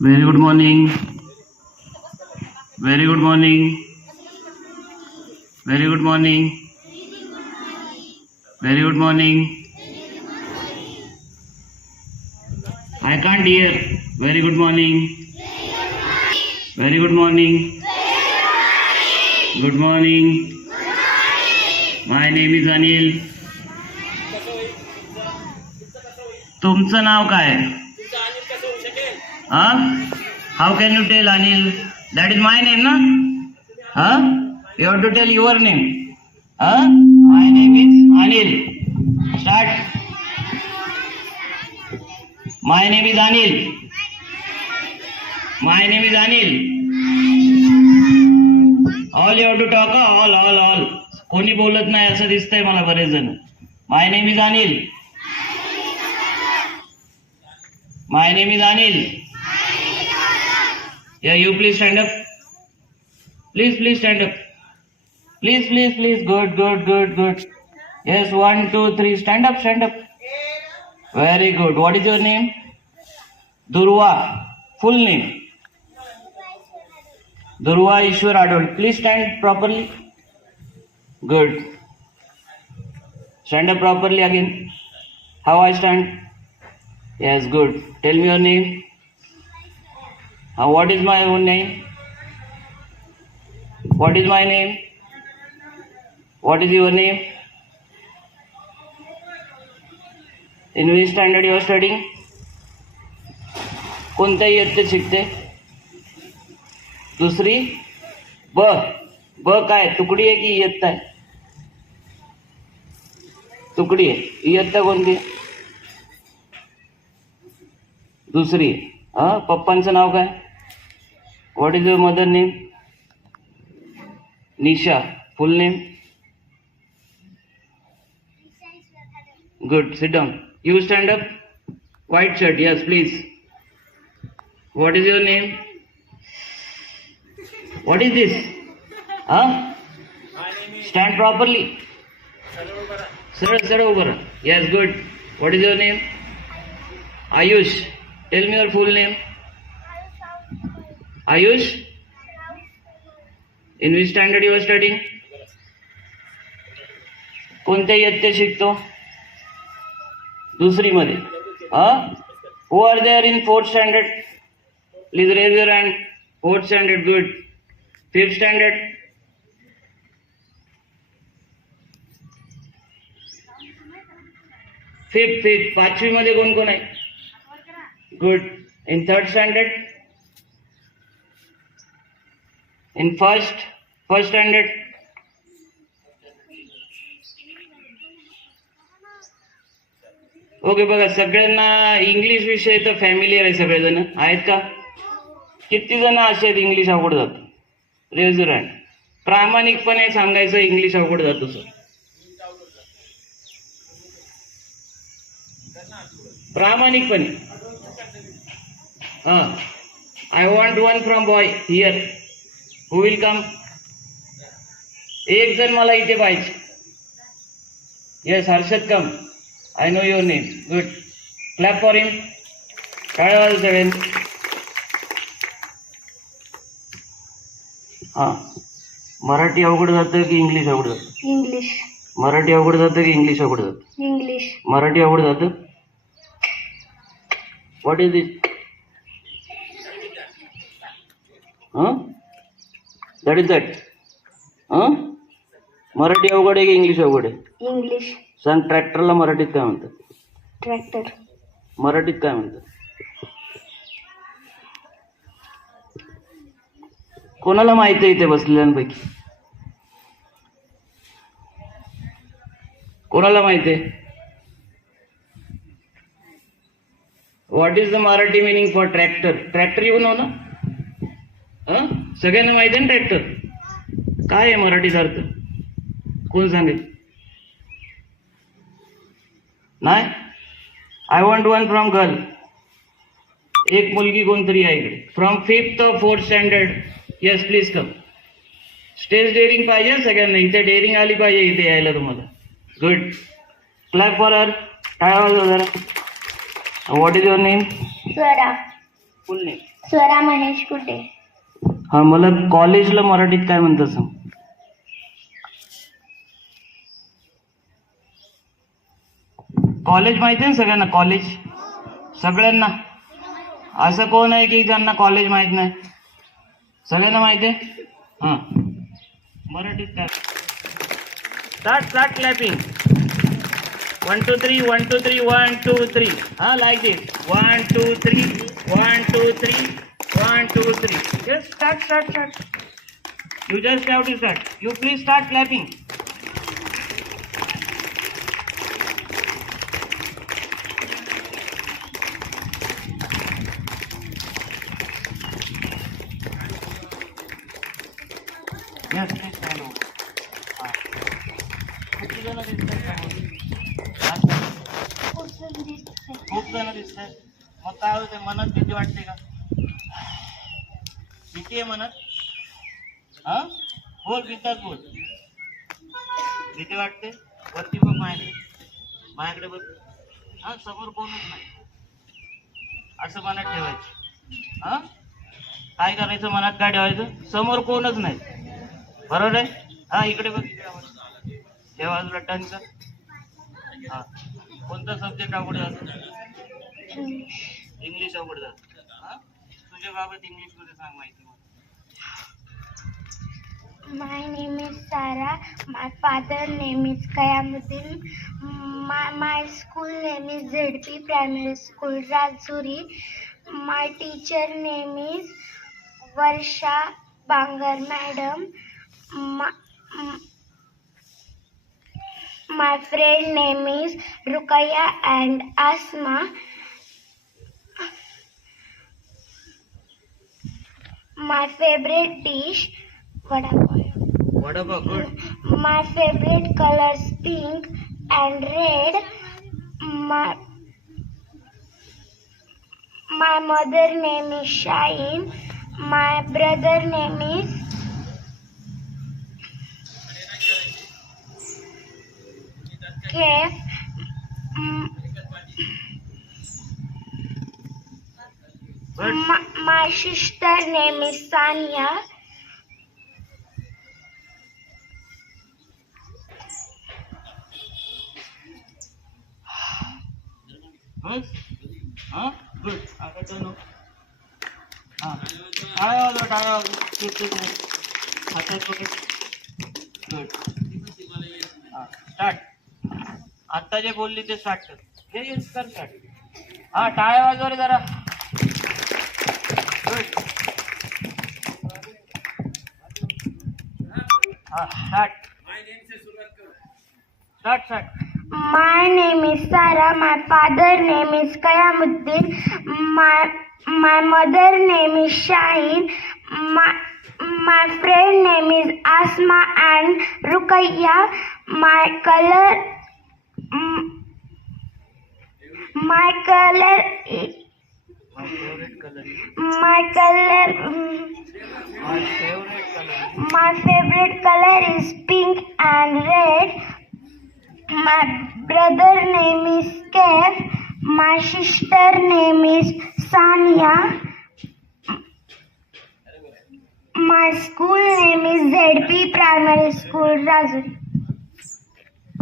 Very good morning. Very good morning. Very good morning. Very good morning. I can't hear. Very good morning. Very good morning. Good morning. My name is Anil. तुमचं नाव काय? How can you tell Anil? That is my name, na? You have to tell your name. My name is Anil. Start. My name is Anil. My name is Anil. All you have to talk. All. कोणी बोलत नाही असं दिसतंय मला बरेच जण. My name is Anil. My name is Anil. Yeah, you please stand up. Please stand up. Please. Good. Yes, 1, 2, 3. Stand up. Very good. What is your name? Durva. Full name. Durva Ishwar Adol. Please stand properly. Good. Stand up properly again. How I stand? Yes, good. Tell me your name. What is my own name? What is my name? What is your name? In which standard you are studying? कोणत्या इयत्तेत शिकते? दुसरी? ब काय तुकडी आहे की इयत्ता आहे? तुकडी आहे. इयत्ता कोणती? दुसरी. पप्पांचं नाव काय? What is your mother name? Nisha. Full name? Good. Sit down. You stand up. White shirt. Yes please. What is your name? What is this? Stand properly. सरळ उभं राहा. Yes good. What is your name? Ayush. Tell me your full name. Ayush. In which standard you are studying? कोणत्या इयत्तेत शिकतो? दुसरी मध्ये. Who are there in 4th standard? Please raise your hand. 4th standard. Good. 5th standard. Fifth. 5वी मध्ये कोण आहे? Good. In 3rd standard? In first standard? Okay. बघा सगळ्यांना इंग्लिश विषय तर फॅमिलियर आहे. सगळेजण आहेत का? किती जण असे आहेत इंग्लिश अवघड जातं? Raise your hand. प्रामाणिकपणे सांगायचं इंग्लिश अवघड जातो सर. प्रामाणिकपणे. I want one from boy here. Who will come? एक जण मला इथे पाहिजे. Yes, Harshad come. I know your name. Good. Clap for him. टाळ्या वाजवा सगळ्यांनी. मराठी अवघड जातं की इंग्लिश अवघड जातं? इंग्लिश. मराठी अवघड जातं की इंग्लिश अवघड जातं? इंग्लिश. मराठी अवघड जातं. What is this? That is that. Marathi अवघड आहे की इंग्लिश अवघड आहे? इंग्लिश. सांग. ट्रॅक्टरला मराठीत काय म्हणतात? ट्रॅक्टर. मराठीत काय म्हणतात? कोणाला माहिती आहे इथे बसलेल्यांपैकी? कोणाला माहिती आहे? What is the Marathi meaning for tractor? Tractor येऊन हो ना. सगळ्यांना माहिती आहे ना ट्रॅक्टर काय आहे मराठीचा अर्थ? कोण सांगेल? नाही. I want one from girl. एक मुलगी कोणतरी आहे इकडे. From 5th or 4th standard. Yes please come. Stage daring पाहिजे सगळ्यांना. इथे डेअरिंग आली पाहिजे इथे यायला तुम्हाला. गुड. Clap for her. टाळ्या वाजवा जरा. What is your name? Swara. Full name. Swara Mahesh Kute. हा, मला कॉलेजला मराठीत काय म्हणतात सांग. कॉलेज माहिती आहे ना सगळ्यांना? कॉलेज सगळ्यांना. असं कोण आहे की ज्यांना कॉलेज माहित नाही? सगळ्यांना माहिती आहे. हा, मराठीत काय? Start clapping. 1 2 3 1 2 3 1 2 3. हा, like this. 1 2 3 1 2 3 1 2 3. Yes, start. You just have to start. You please start clapping. Yes, please stand over. किती जण दिसतात? खूप जण दिसतात. मग काय होते? मनात भीती वाटते का? भीती आहे मनात? हा, बोल, बिंदास बोल. भीती वाटते? वरती बघ, माझ्याकडे बघ. हा, समोर कोणच नाही असं मनात ठेवायचं. हा, काय करायचं? मनात काय ठेवायचं? समोर कोणच नाही. बरोबर आहे? हा, इकडे बघ. त्या बाजूला टर्न कर. हा, कोणता सब्जेक्ट अवघड जातो? इंग्लिश अवघड जातो. हा, तुझ्या बाबत इंग्लिश मध्ये सांग माहिती. My name is Sarah. My father name is Kayamuddin. My school name is ZP Primary School, Rajuri. My teacher name is Varsha Bangar Madam. My friend name is Rukaya and Asma. My favorite dish, vada pav. Good. My favorite colors pink and red. My mother name is Shine. My brother name is Kev. My sister name is Sanya. Good. Huh? Good. I don't know. टाळ्या. Good. Start. आता जे बोलली ते start कर. कर start. हा, टाळ्या वाजव रे जरा. गुड. हा, start. My name is Sarah. My father name is Kayamuddin. My mother name is Shine. My friend name is Asma and Rukaya. My color My favorite color is pink and red. My brother name is Kev. My sister name is Sanya. My school name is ZP Primary School, Rajuri.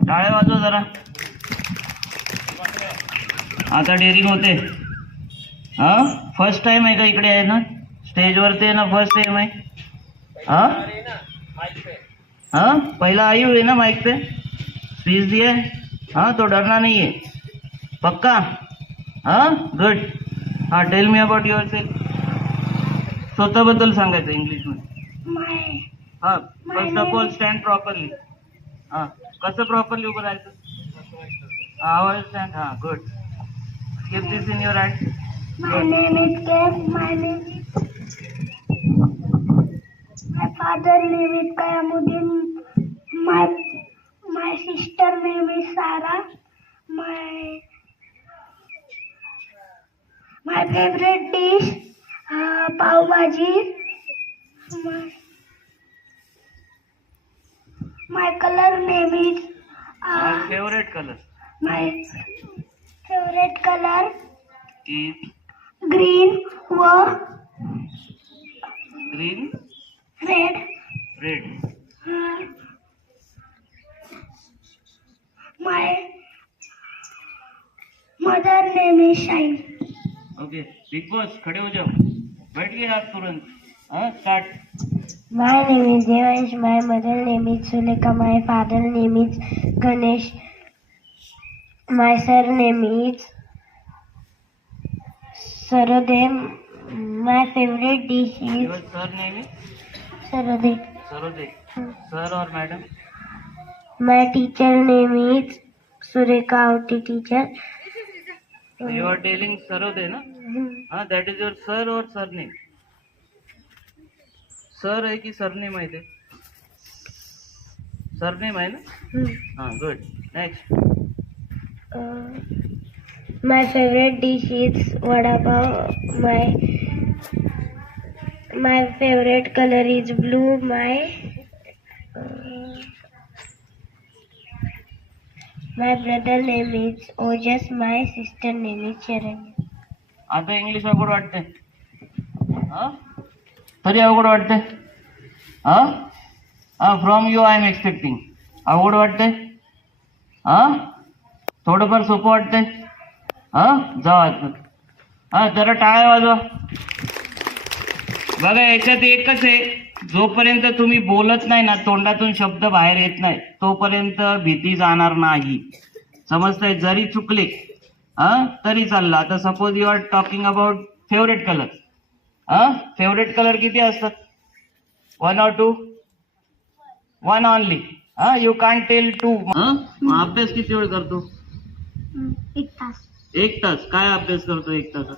टाळे वाजव जरा. आता daring होते. हा, first time आहे का इकडे आहे ना? स्टेजवरती आहे ना? फर्स्ट टाइम आहे. हा, पहला आई हुई ना माइक पे? स्पीच दिए. हाँ, तो डरना नहीं है. पक्का? हाँ, गुड. हाँ, tell me about your self. स्वतःबद्दल सांगायचं इंग्लिश मध्ये. हाँ, first of all stand properly. हाँ, कसं प्रॉपरली उभं राहायचं? आवाज स्टँड. हाँ, good. Keep this in your hand. My name is Kev. My father name is Kayamuddin. My sister name is Sarah. My favorite dish pav bhaji. My color name is My favorite color my favorite color is green व green red. Red. My mother name is Shine. Okay big boss खड़े हो जाओ. बैठ गए आप तुरंत. हाँ start. My name is Devansh. My mother name is Sulekha. My father name is Ganesh. My sir name is Sarode. My favourite dish is your sir name is Sarode. Sarode. Sir और madam. My teacher name is Sureka Auti teacher. You are telling Sarode ना. हाँ that is your sir और surname. Sir आहे की surname आहे ते. Surname आहे ना. हाँ good. Next. My favorite dish is vada pav. My favorite color is blue. My brother name is Ojas. My sister name is Charanya. आता English अवघड वाटते. हा तरी अवघड वाटते. हा हा from you I am expecting. अवघड वाटते. हा थोडंफार सोपं वाटते. हा जाऊ आता. हा जरा टाळ्या वाजवा. बघा याच्यात एकच आहे, जोपर्यंत तुम्ही बोलत नाही ना, तोंडातून शब्द बाहेर येत नाही, तोपर्यंत भीती जाणार नाही. समजतंय. जरी चुकले तरी चाललं. आता suppose you are talking about favourite colour. Favourite colour किती असतात? 1 or 2? 1 only. You can't tell 2. अभ्यास किती वेळ करतो? 1 तास. 1 तास. काय अभ्यास करतो 1 तासात?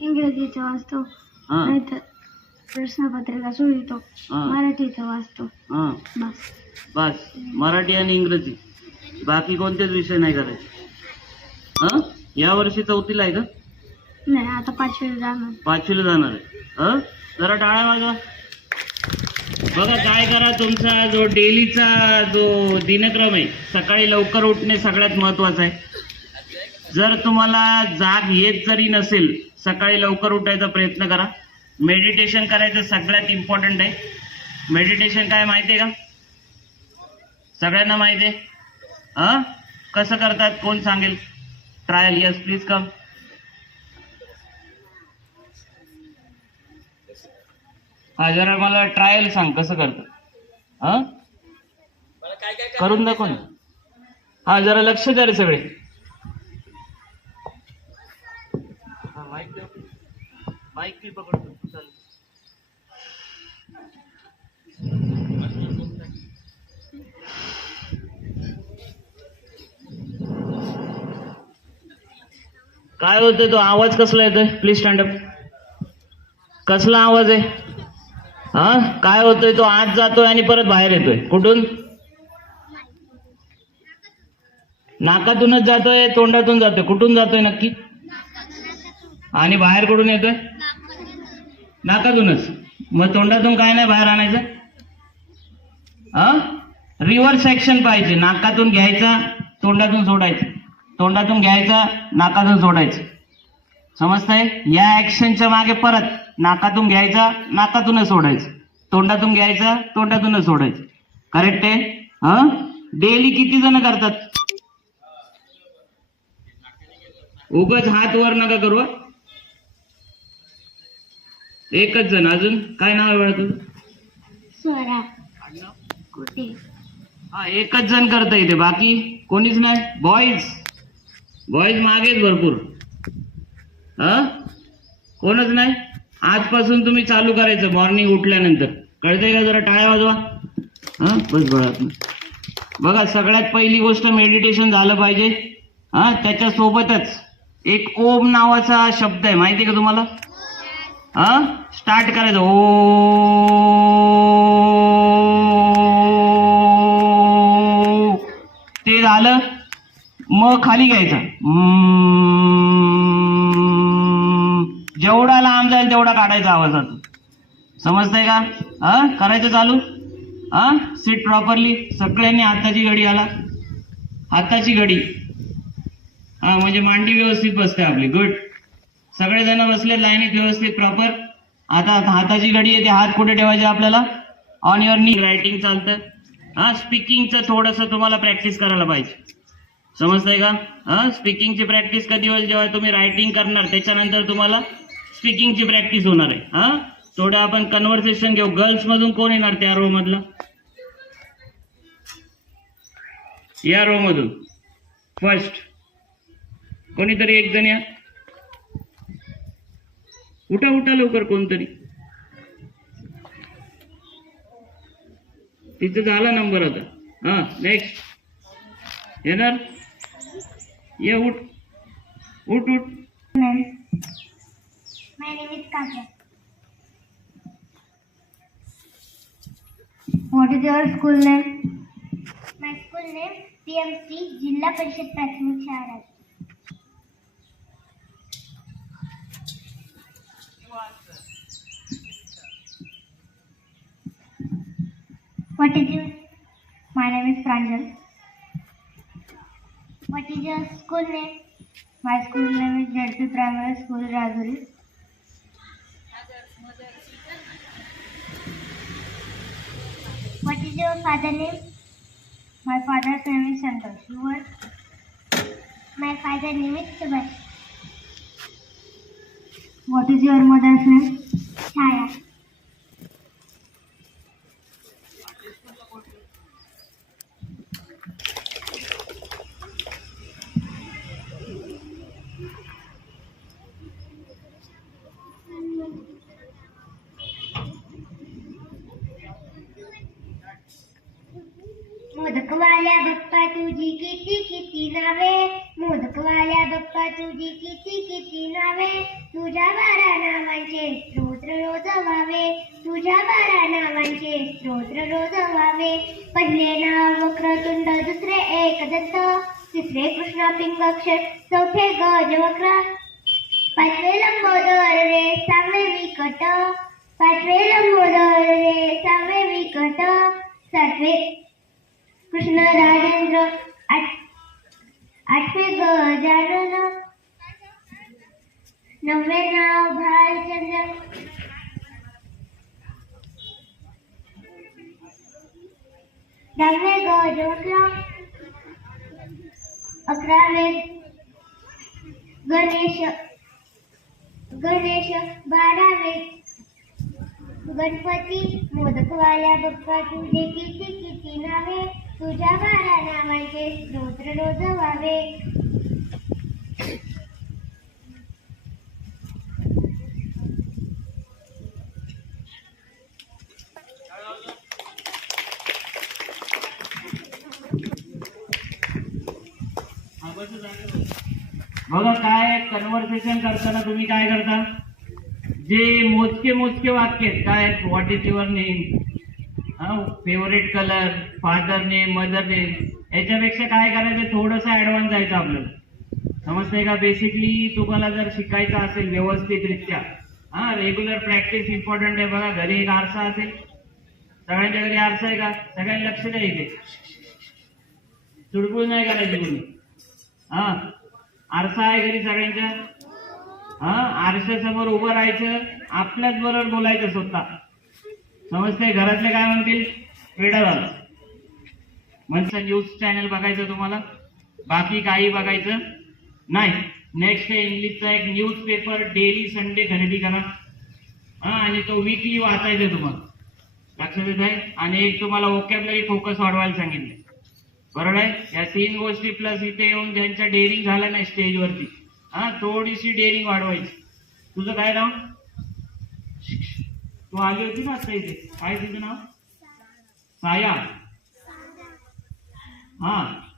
इंग्रजीचं वाचतो, हा नाहीतर प्रश्नपत्रिका सोडवतो, हा मराठीचं वाचतो. हा बस. बस. मराठी आणि इंग्रजी, बाकी कोणतेच विषय नाही करायचे. या वर्षी 4थीला आहे का? नाही, आता 5वीला जाणार. 5वीला जाणार आहे. जरा टाळ्या वाजवा. बघा काय करा, तुमचा जो डेलीचा जो दिनक्रम आहे, सकाळी लवकर उठणे सगळ्यात महत्वाचं आहे. जर तुम्हाला जाग येत जरी नसेल, सकाळी लवकर उठायचा प्रयत्न करा. मेडिटेशन करायचं सगळ्यात इम्पॉर्टंट आहे. मेडिटेशन काय माहिती आहे का? सगळ्यांना माहिती आहे. कसं करतात कोण सांगेल? ट्रायल. Yes please come. हा जरा मला ट्रायल सांग कसं करतात. करून दाखव ना. हा जरा लक्ष द्या रे सगळे. माईक मी पकडतो. चालेल. काय होतंय? तो आवाज कसला येतोय? Please stand up. कसला आवाज आहे? काय होतंय? तो आत जातोय आणि परत बाहेर येतोय. कुठून? नाकातूनच जातोय, तोंडातून जातोय? कुठून जातोय नक्की? आणि बाहेर कुठून येतोय? नाकातूनच. मग तोंडातून काय नाही बाहेर आणायचं? रिव्हर्स ऍक्शन पाहिजे. नाकातून घ्यायचा, तोंडातून सोडायचं, तोंडातून घ्यायचा, नाकातून सोडायचं. समजतंय? या ऍक्शनच्या मागे परत नाकातून घ्यायचा, नाकातूनच सोडायचं, तोंडातून घ्यायचा, तोंडातूनच सोडायचं. करेक्ट आहे? डेली किती जण करतात? उगाच हात वर नका करू. एकच जण. अजून काय नाव आहे तुझं? स्वरा कुठे? हा एकच जण करता येते, बाकी कोणीच नाही. बॉईज मागेच भरपूर. कोणच नाही. आजपासून तुम्ही चालू करायचं मॉर्निंग उठल्यानंतर. कळतंय का? जरा टाळ्या वाजवा. बस बळात. बघा सगळ्यात पहिली गोष्ट मेडिटेशन झालं पाहिजे. त्याच्यासोबतच एक ओम नावाचा शब्द आहे, माहिती आहे का तुम्हाला? स्टार्ट करायचं. ओ ते झालं, मग खाली घ्यायचं. जेवढा लांब जाईल तेवढा काढायचा आवाजातून. समजतंय का? करायचं चालू. Seat properly. सगळ्यांनी हाताची घडी आला. हाताची घडी. म्हणजे मांडी व्यवस्थित बसते आपली. गुड. सगळेजण बसले लाईनीत व्यवस्थित प्रॉपर. आता हाताची घडी आहे, ते हात कुठे ठेवायचे आपल्याला? ऑन युअर नी. रायटिंग चालतं. हा, स्पीकिंगचं थोडंसं तुम्हाला प्रॅक्टिस करायला पाहिजे. समजतंय का? हा, स्पीकिंगची प्रॅक्टिस कधी होईल? जेव्हा तुम्ही रायटिंग करणार त्याच्यानंतर तुम्हाला स्पीकिंगची प्रॅक्टिस होणार आहे. हा, थोडं आपण कन्व्हर्सेशन घेऊ. गर्ल्स मधून कोण येणार त्या रो मधलं? या रो मधून फर्स्ट कोणीतरी एक जण या. उठा उठा लवकर कोणतरी. तिथे झाला नंबर आता. हा, नेक्स्ट येणार. ये, उठ उठ उठ. My name is Kavya. What is your school name? My school name PMC जिल्हा परिषद प्राथमिक शाळा. What is your? My name is Pranjal. What is your school name? My school name is ZP Primary School, Rajuri. What is your father name? My father's name is Santosh. Yours? My father name is Subhash. What is your mother's name? Chaya. मोदकवाल्या बाप्पा तुझी किती किती नावे, मोदकवाल्या बाप्पा तुझी किती किती नावे, तुझ्या 12 नावांचे स्तोत्र रोज व्हावे, तुझ्या 12 नावांचे स्तोत्र रोज व्हावे. पहिले नाव वक्रतुंड, दुसरे एकदंत, तिसरे कृष्णा पिंगाक्षर, चौथे गजवक्र, पाचवे लंबोदर रे सहावे विकट, पाचवे लंबोदर रे सहावे विकट, सातवे कृष्ण राजेंद्र, आठवे गजानन, नववे नाव भालचंद्र, 10वे गजवक्र, 11वे गणेश, 12वे गणपती. मोदकवाल्या बाप्पा तुझे किती किती नावे, तुझ्या 12 नावांचे स्तोत्र रोज व्हावे. बघा काय कन्व्हर्सेशन करताना तुम्ही काय करता? जे मोजके वाक्य आहेत काय? What is your name, favourite colour, father name, mother name, याच्यापेक्षा काय करायचं? थोडंसं ऍडव्हान्स जायचं आपल्याला. समजतंय का? बेसिकली तुम्हाला जर शिकायचं असेल व्यवस्थितरित्या, रेग्युलर प्रॅक्टिस इम्पॉर्टंट आहे. बघा घरी एक आरसा असेल, सगळ्यांच्या घरी आरसा आहे का? सगळ्यांनी लक्ष द्या इथे, चुडबुड नाही करायची कोणी. आरसा आहे घरी सगळ्यांच्या. आरशासमोर उभं राहायचं, आपल्याच बरोबर बोलायचं स्वतः. समजतंय? घरातले काय म्हणतील? वेडा झाला. म्हणजे न्यूज चॅनल बघायचं तुम्हाला, बाकी काही बघायचं नाही. नेक्स्ट आहे इंग्लिशचा एक न्यूज पेपर डेली संडे खरेदी करा. आणि तो वीकली वाचायचा तुम्हाला. लक्षात येत आहे? आणि एक तुम्हाला वोकॅब्युलरी फोकस वाढवायला सांगितले. बरोबर आहे? या 3 गोष्टी प्लस इथे येऊन ज्यांच्या डेअरिंग झालं नाही स्टेजवरती, थोडीशी डेअरिंग वाढवायची. तुझं काय नाव? तू आली होती ना आता इथे, काय तुझं नाव? साया.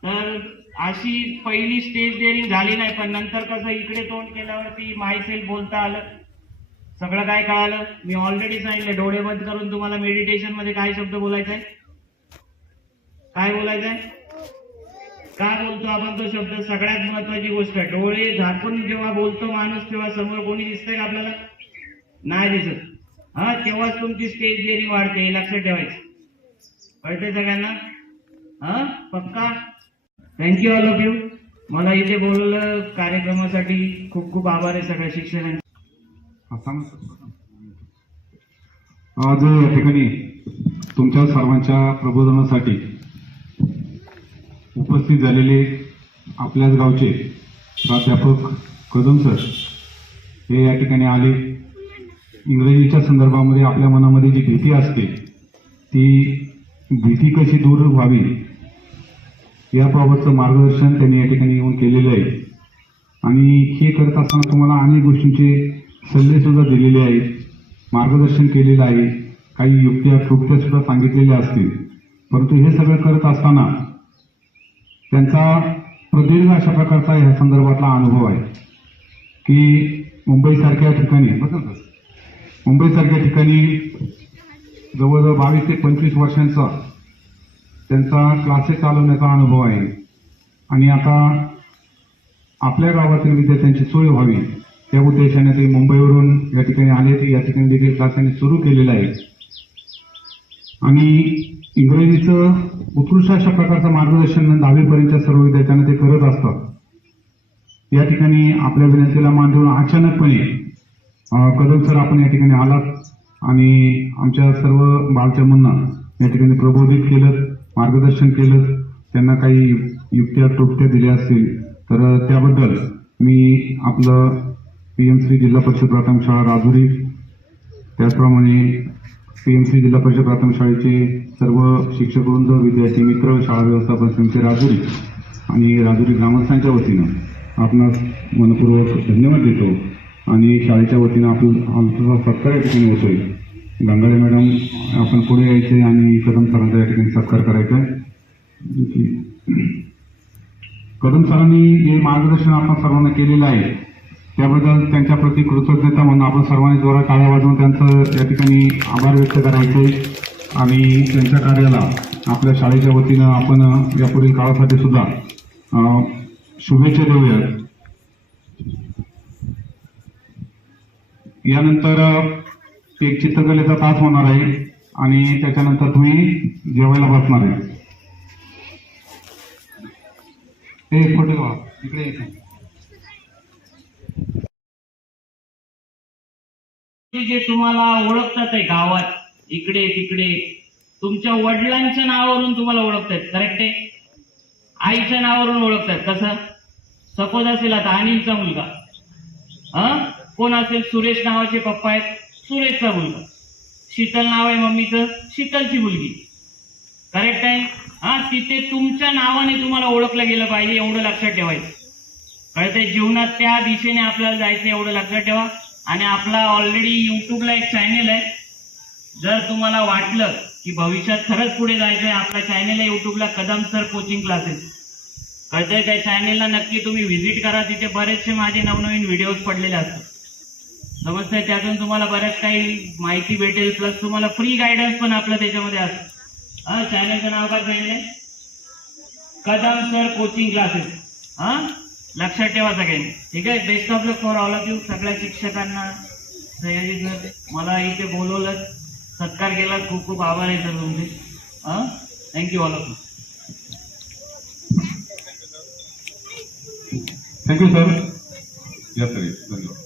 तर अशी पहिली स्टेज डेअरिंग झाली नाही, पण नंतर कसं इकडे तोंड केल्यावरती माय सेल्फ बोलता आलं, सगळं काय कळालं. मी ऑलरेडी सांगितलं डोळे बंद करून तुम्हाला मेडिटेशन मध्ये काय शब्द बोलायचा आहे, काय बोलायचं आहे, काय बोलतो आपण तो शब्द. सगळ्यात महत्वाची गोष्ट आहे, डोळे झाकून जेव्हा बोलतो माणूस तेव्हा समोर कोणी दिसतंय का आपल्याला? नाही दिसत. तेव्हाच तुमची स्टेज डेअरिंग वाढते, हे लक्षात ठेवायचं. कळतंय सगळ्यांना? पक्का? Thank you all of you. मला इथे बोलवलं कार्यक्रमासाठी खूप खूप आभार आहे सगळ्या शिक्षकांचे. आज या ठिकाणी तुमच्या सर्वांच्या प्रबोधनासाठी उपस्थित झालेले आपल्याच गावचे प्राध्यापक कदम सर हे या ठिकाणी आले. इंग्रजीच्या संदर्भामध्ये आपल्या मनामध्ये जी भीती असते ती भीती कशी दूर व्हावी याबाबतचं मार्गदर्शन त्यांनी या ठिकाणी येऊन केलेलं आहे. आणि हे करत असताना तुम्हाला अनेक गोष्टींचे सल्ले सुद्धा दिलेले आहेत, मार्गदर्शन केलेलं आहे, काही युक्त्या क्लुप्त्या सुद्धा सांगितलेल्या असतील. परंतु हे सगळं करत असताना त्यांचा प्रदीर्घ अशा प्रकारचा ह्या संदर्भातला अनुभव आहे की मुंबईसारख्या ठिकाणी जवळजवळ 22 ते 25 वर्षांचा त्यांचा क्लासेस चालवण्याचा अनुभव आहे. आणि आता आपल्या गावातील विद्यार्थ्यांची सोय व्हावी त्या उद्देशाने ते मुंबईवरून या ठिकाणी आले. ते या ठिकाणी देखील क्लासांनी सुरू केलेला आहे. आणि इंग्रजीचं उत्कृष्ट अशा प्रकारचं मार्गदर्शन 10वीपर्यंतच्या सर्व विद्यार्थ्यांना ते करत असतात. या ठिकाणी आपल्या विनंतीला मान देऊन अचानकपणे कदम सर आपण या ठिकाणी आलात आणि आमच्या सर्व बालचमूंना या ठिकाणी प्रबोधित केलं, मार्गदर्शन केलं, त्यांना काही युक्त्या क्लुप्त्या दिल्या असतील तर त्याबद्दल मी आपलं पीएमसी जिल्हा परिषद प्राथमिक शाळा राजुरी, त्याचप्रमाणे पीएमसी जिल्हा परिषद प्राथमिक शाळेचे सर्व शिक्षक वृंद, विद्यार्थी मित्र, शाळा व्यवस्थापन समिती राजुरी आणि राजुरी ग्रामस्थांच्या वतीनं आपणास मनपूर्वक धन्यवाद देतो. आणि शाळेच्या वतीनं आमचा सत्कार या ठिकाणी होतोय. गंगाळे मॅडम आपण पुढे यायचे आणि कदम सरांचा या ठिकाणी सत्कार करायचा आहे. कदम सरांनी जे मार्गदर्शन आपण सर्वांना केलेलं आहे त्याबद्दल त्यांच्या प्रति कृतज्ञता म्हणून आपण सर्वांनी जोरात टाळ्या वाजवून त्यांचं या ठिकाणी आभार व्यक्त करायचे आणि त्यांच्या कार्याला आपल्या शाळेच्या वतीनं आपण यापुढील काळासाठी सुद्धा शुभेच्छा देऊयात. यानंतर एक चित्रकलेचा तास होणार आहे आणि त्याच्यानंतर तुम्ही जेवायला बसणार आहे. हे फोटो इकडे जे तुम्हाला ओळखतात आहे गावात इकडे तिकडे तुमच्या वडिलांच्या नावावरून तुम्हाला ओळखतात, करेक्ट आहे? आईच्या नावावरून ओळखतात. कसं? सपोज असेल आता अनिलचा मुलगा, कोण असेल? सुरेश नावाचे पप्पा आहेत, सुरेशचा मुलगा. शीतल नाव आहे मम्मीचं, शीतलची मुलगी, करेक्ट आहे? तिथे तुमच्या नावाने तुम्हाला ओळखलं गेलं पाहिजे, एवढं लक्षात ठेवायचं. कळतंय? जीवनात त्या दिशेने आपल्याला जायचं, एवढं लक्षात ठेवा. आणि आपला ऑलरेडी युट्यूबला एक चॅनेल आहे. जर तुम्हाला वाटलं की भविष्यात खरंच पुढे जायचंय, आपला चॅनेल आहे युट्यूबला कदम सर कोचिंग क्लासेस. कळतंय? त्या चॅनेलला नक्की तुम्ही व्हिजिट करा. तिथे बरेचसे माझे नवनवीन व्हिडिओज पडलेले असतात, समजतंय? त्यातून तुम्हाला बऱ्याच काही माहिती भेटेल, प्लस तुम्हाला फ्री गायडन्स पण आपलं त्याच्यामध्ये असतं. चॅनलचं नाव काय सांगितलंय? Kadam sir coaching classes. लक्षात ठेवा सगळ्यांनी, ठीक आहे? Best of luck for all of you. सगळ्या शिक्षकांना, सयाजी सर मला इथे बोलवलं, सत्कार केला, खूप खूप आभार आहे सर तुमचे. Thank you all of you. Thank you sir. या सर, धन्यवाद.